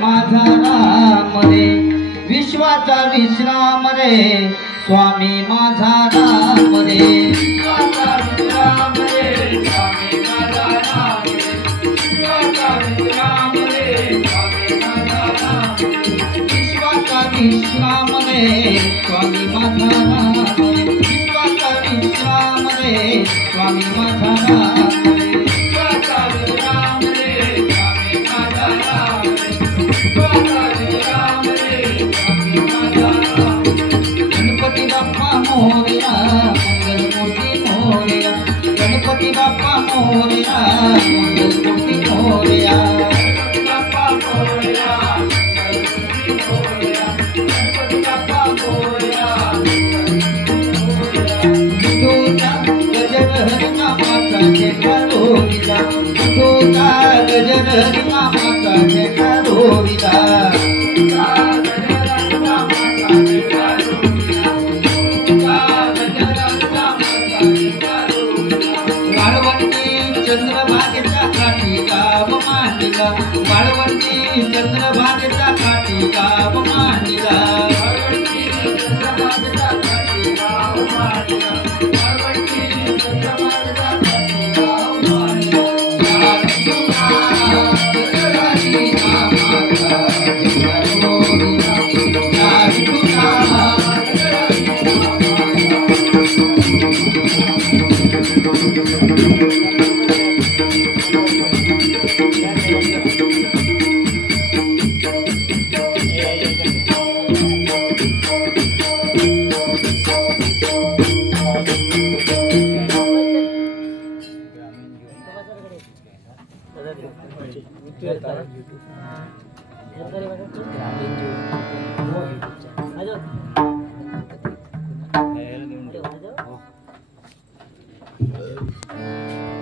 माझा राम रे, विश्वाचा विश्राम रे, स्वामी माझा राम रे, विश्वाचा विश्राम रे, स्वामी माझा राम रे, विश्वाचा विश्राम रे, स्वामी माझा राम रे, विश्वाचा विश्राम रे, स्वामी माझा राम रे, विश्वाचा विश्राम रे, स्वामी माझा राम रे, विश्वाचा विश्राम रे, स्वामी माझा राम रे, विश्वाचा विश्राम रे, स्वामी माझा राम रे. गणपती बाप्पा मोरया, मंगलमूर्ती मोरया, गणपती बाप्पा मोरया, मंगलमूर्ती मोरया, गणपती बाप्पा मोरया, मंगलमूर्ती मोरया, गणपती बाप्पा मोरया. तुझा गजर हरिनामाचा जयकारो विदा, तुझा गजर हरिनामाचा जयकारो विदा, तुझा गजर हरिनामाचा जयकारो विदा, तुझा गजर हरिनामाचा जयकारो विदा. वाळवंटी चंद्रभागेच्या काठी गाव मांडला, वाळवंटी चंद्रभागेच्या काठी गाव मांडला, वाळवंटी चंद्रभागेच्या काठी गाव मांडला, वाळवंटी चंद्रभागेच्या काठी गाव मांडला. YouTube